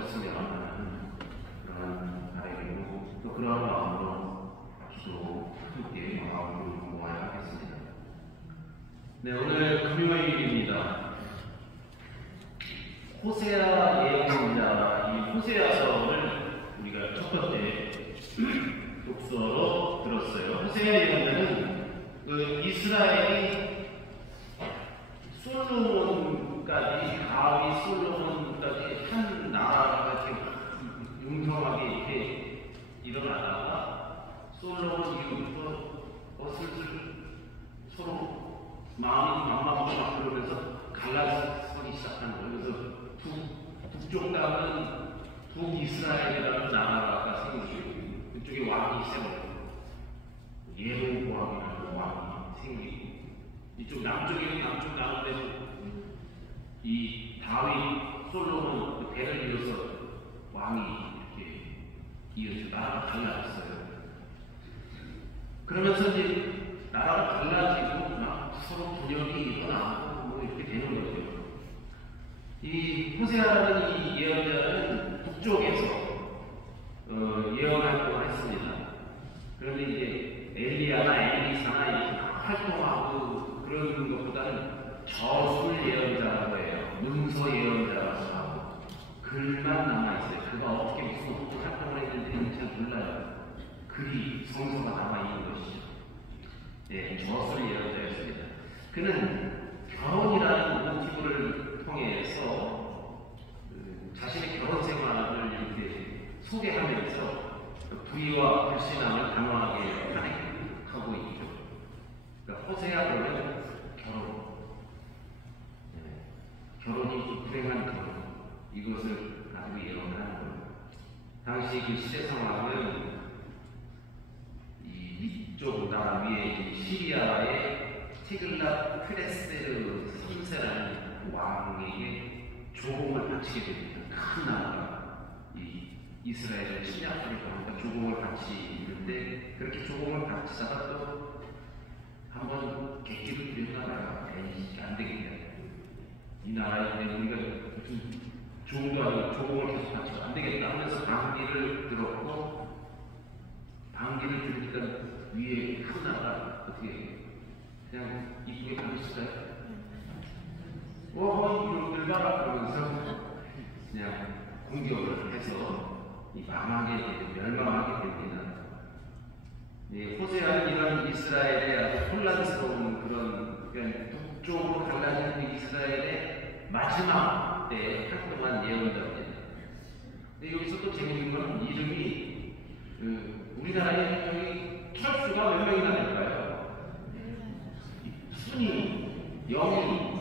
되었으면 하는 그런 바람이고 또 그러한 마음으로 기도 함께 마음을 모아야 하겠습니다. 네, 오늘 금요일입니다. 호세아 예언자, 이 호세아서를 우리가 첫 번째 독서로 들었어요. 호세아 예언자는 그 이스라엘이 솔로몬까지, 다윗 솔로몬까지 한 나라가 이렇게 융성하게 이렇게 일어나다가 솔로몬 이후부터 슬슬 서로 마음이 막 그러면서 갈라서기 시작하는 거예요. 그래서 북쪽 땅은 북이스라엘이라는 나라가 생기고 그쪽에 왕이 세워요. 예로보암이라는 왕이 생기고 이쪽 남쪽에는 남쪽 가운데서 이 다윗 솔로몬 그 대를 이어서 왕이 이렇게 이어서 나라가 달라졌어요. 그러면서 이제 나라가 달라지고 막 서로 분열이 일어나고 뭐 이렇게 되는 거죠. 이 호세아라는 이 예언자는 북쪽에서 예언 활동을 했습니다. 그런데 이제 엘리야나 엘리사나 이렇게 활동하고 그런 것보다는 저술 예언자라고 해요. 문서 예언자라고 하고 글만 남아있어요. 그가 어떻게 무슨 활동을 했는지는 잘 몰라요. 글이 성서가 남아있는 것이죠. 네, 저술 예언자였습니다. 그는 결혼이라는 모티브를 통해서 자신의 결혼 생활을 이렇게 소개하면서 불의와 불신앙을 단호하게 하고 있죠. 그러니까 호세아는 결혼, 결혼이 불행한 결혼, 이것을 가지고 예언을 하는 거예요. 당시 그 시대 상황은 이쪽 나라 위에 시리아의 티글랏 피레세르 3세라는 왕에게 조공을 바치게 됩니다. 큰 나라가 이 이스라엘을 침략하려고 하니까 조공을 바치는데 그렇게 조공을 바치다가 또 한번 객기를 부렸나 봐요. 에이, 안 되겠다. 이 나라에 우리가 무슨 조공도 아니고 조공을 계속 바치고 안 되겠다 하면서 방귀를 들었고 방귀를 들으니까 위에 큰 나라가 어떻게 그냥 이쁘게 가셨을까요? 이놈들 봐라 그러면서 그냥 공격을 해서 망하게 되고 멸망하게 됩니다. 예, 호세아는 이런 이스라엘의 아주 혼란스러운 그런 북쪽으로 갈라지는 이스라엘의 마지막 때에 활동한 예언자입니다. 근데 여기서 또 재밌는 건 이름이 우리나라에 여기 철수가 몇 명이나 될까요? 순이, 영이,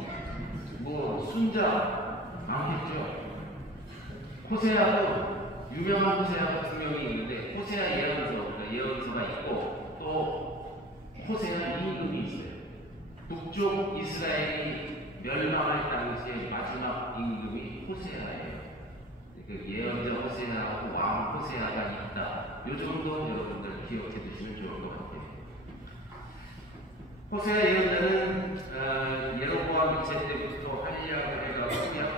순자 많겠죠. 호세아도 유명한 호세아가 2명이 있는데 호세아 예언서가 있고 또 호세아 임금이 있어요. 북쪽 이스라엘이 멸망할 당시의 마지막 임금이 호세아예요. 그 예언자 호세아하고 왕 호세아가 있다. 이 정도 여러분들 기억해 두시면 좋을 것 같아요. 호세아 예언자는 예로보암 2세 때부터 활약을 해가지고 약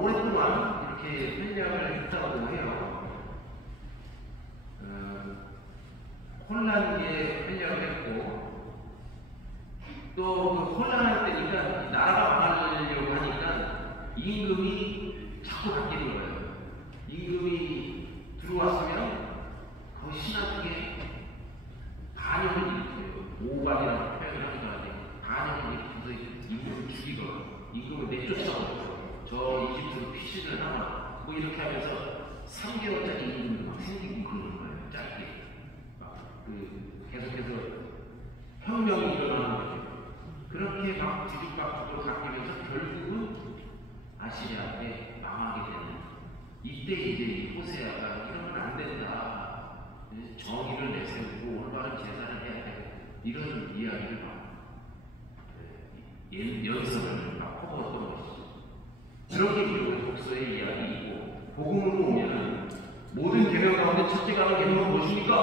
오랫동안 이렇게 활약을 했다고 해요. 혼란기에 활약을 했고 또 그 혼란할 때니까 나라가 망하려고 하니까 임금이 자꾸 바뀌는 거예요. 임금이 들어왔으면 거의 신학에 반역을 일으켜요. 오반이라는 표현을 하기도 하는데 반역을 일으켜서 임금을 죽이고 임금을 내쫓아오고 저 이집트로 피신을 하고 뭐 이렇게 하면서 3개월짜리 임금이 막 생기고 그러는 거예요. 짧게 계속해서 혁명이 일어나는 거죠. 그렇게 막 뒤죽박죽으로 바뀌면서 결국은 아시리아한테 망하게 되는 이때 이제 호세아가 이러면 안 된다. 정의를 내세우고 올바른 제사를 해야 돼. 이런 이야기를 연설을 막 퍼부었던 것이죠. 그렇게 이루어진 독서의 이야기이고 복음으로 오면 모든 계명 가운데 첫째가 하는 계명은 무엇입니까?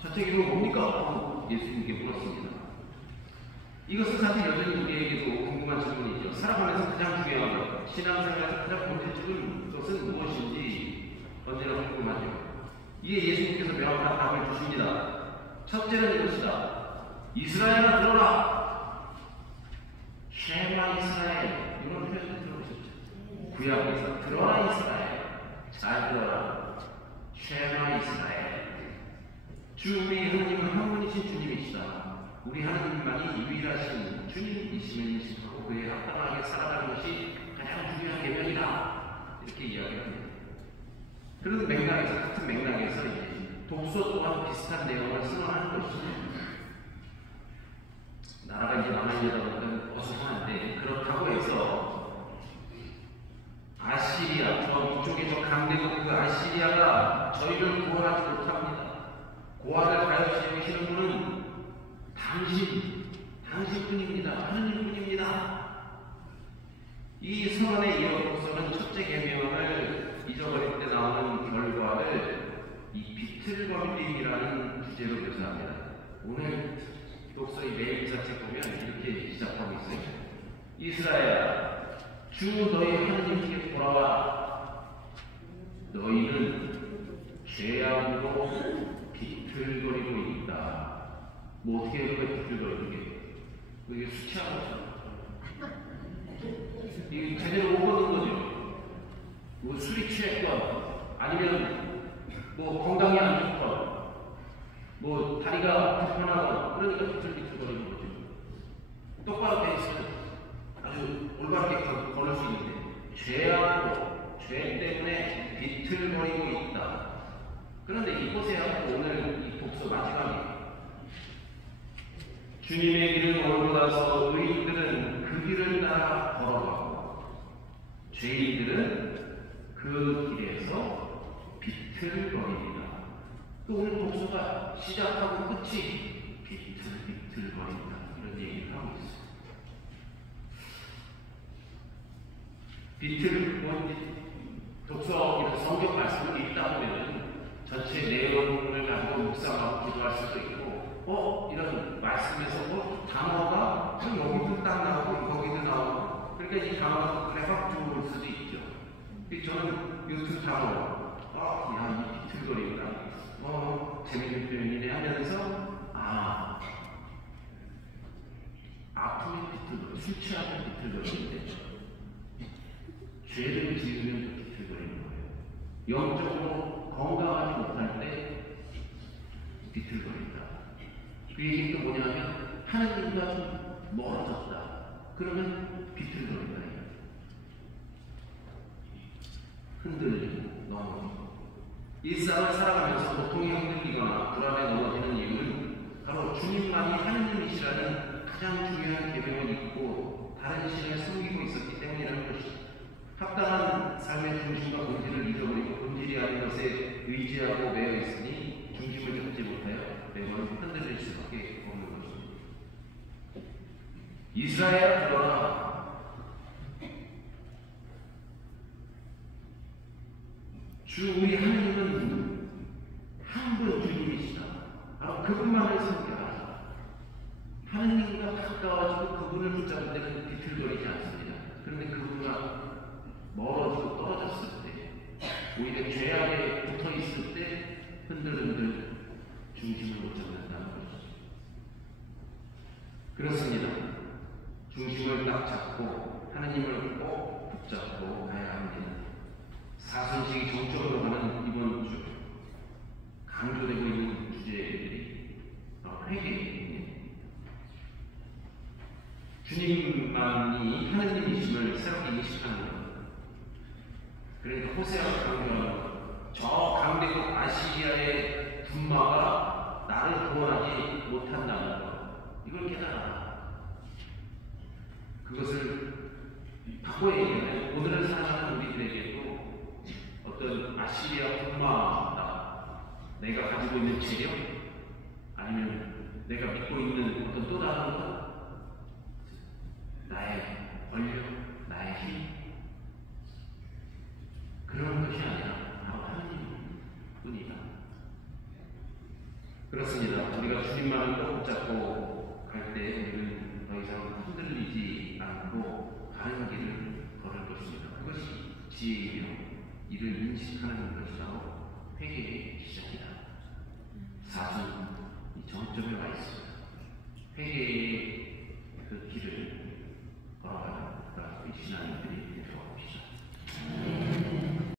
첫째 계명은 뭡니까? 예수님께 물었습니다. 이것은 사실 여전히 우리에게도 궁금한 질문이죠. 살아가면서 가장 중요한 것, 신앙생활에서 가장 본질적인 것은 무엇인지 언제나 궁금하죠. 이에 예수님께서 명확한 답을 주십니다. 첫째는 이것이다. 이스라엘아 들어라. 쉐마 이스라엘. 이런 표현을 들어보셨죠? 구약에서 들어라 이스라엘. 잘 들어라. 쉐마 이스라엘. 주 우리 하나님은 한 분이신 주님이시다. 우리 하나님만이 유일하신 주님이심을 인식하고 그에 합당하게 살아가는 것이 가장 중요한 계명이다. 이렇게 이야기합니다. 그런 맥락에서, 같은 맥락에서 이제 독서 또한 비슷한 내용을 선언하는 것이죠. 나라가 이제 망하려다 보니까 어수선한데, 그렇다고 해서 아시리아, 이쪽에 저 강대국 그 아시리아가 저희를 구원하지 못합니다. 고아를 가르치고 계시는 분은 당신뿐입니다. 하느님뿐입니다. 이 선언에 이어서는 첫째 계명을 잊어버릴 때 나오는 결과를 이 비틀거림이라는 주제로 묘사합니다. 오늘 독서의 메일 자체 보면 이렇게 시작하고 있어요. 이스라엘아, 주 너희 하느님께 돌아와. 너희는 죄악으로 비틀거리고 있다. 뭐 어떻게 해서 비틀거리는 게? 이게 수치한 거죠. 이게 제대로 못 걷는 거죠. 뭐 술이 취했건, 아니면 뭐 건강이 안 좋건, 뭐 다리가 불편하건, 그러니까 비틀비틀거리는 거죠. 똑바로 돼 있으면 아주 올바르게 걸을 수 있는데, 죄악으로, 죄 때문에 비틀거리고 있다. 그런데 이곳에 오늘 이 독서 마지막에 주님의 길을 몰고 가서 의인들은 그 길을 따라 걸어가고 죄인들은 그 길에서 비틀거립니다. 또 오늘 독서가 시작하고 끝이 비틀거린다. 이런 얘기를 하고 있어요. 독서, 성경 말씀을 읽다 보면 전체 내용을 가지고 묵상하고 기도할 수도 있고, 이런 말씀에서 단어가 여기도 딱 나오고 거기도 나오고, 그러니까 이 단어가 그래 확 좋을 수도 있죠. 저는 요즘 단어, 이 비틀거리구나, 재밌는 표현이네 하면서, 아픔이 비틀거리, 술 취하면 비틀거리는데, 죄를 지으면 비틀거리는 거예요. 영적으로 건강하지 못할 때 비틀거린다. 그 얘기가 뭐냐면 하나님과 좀 멀어졌다. 그러면 비틀거린다. 흔들리고 넘어지고. 일상을 살아가면서 고통이 흔들리거나 불안에 넘어지는 이유는 바로 주님만이 하나님이시라는 가장 중요한 계명을 잊고 다른 신을 섬기고 있었기 때문이라는 것이다. 합당한 삶의 중심과 본질을 잊어버리고 본질이 아닌 것에 의지하고 매여 있으니 중심을 잡지 못하여 매번 흔들릴 수밖에 없는 것입니다. 이스라엘아 들어라. 주 우리 하나님은 한 분 주님이시다. 바로 그분만을 섬겨라. 하나님과 가까워지고 그분을 붙잡을 때는 비틀거리지 않습니다. 그런데 그분과 멀어지고 떨어졌을 때, 오히려 죄악에 붙어 있을 때 흔들흔들 중심을 못 잡는다는 것이죠. 그렇습니다. 중심을 딱 잡고 하나님을 꼭 붙잡고 가야 합니다. 사선식이 정적으로 가는 이번 주 강조되고 있는 주제들이 회개입니다. 주님만이 하나님이심을 새롭게 인식하는 것. 그러니까 호세아가 강조하는 저 강대국 아시리아의 분마가 나를 구원하지 못한다는 것. 이걸 깨달아라. 그것을 바꿔 얘기하면 오늘을 살아가는 우리들에게도 어떤 아시리아 분마다 내가 가지고 있는 재력, 아니면 내가 믿고 있는 어떤 또 다른 것, 나의 권력, 나의 힘, 그런 것이 아니라 바로 하나님뿐이다. 그렇습니다. 우리가 주님만을 꼭 붙잡고 갈 때 우리는 더 지혜이며 이를 인식하는 것이라고 회개의 시작이다.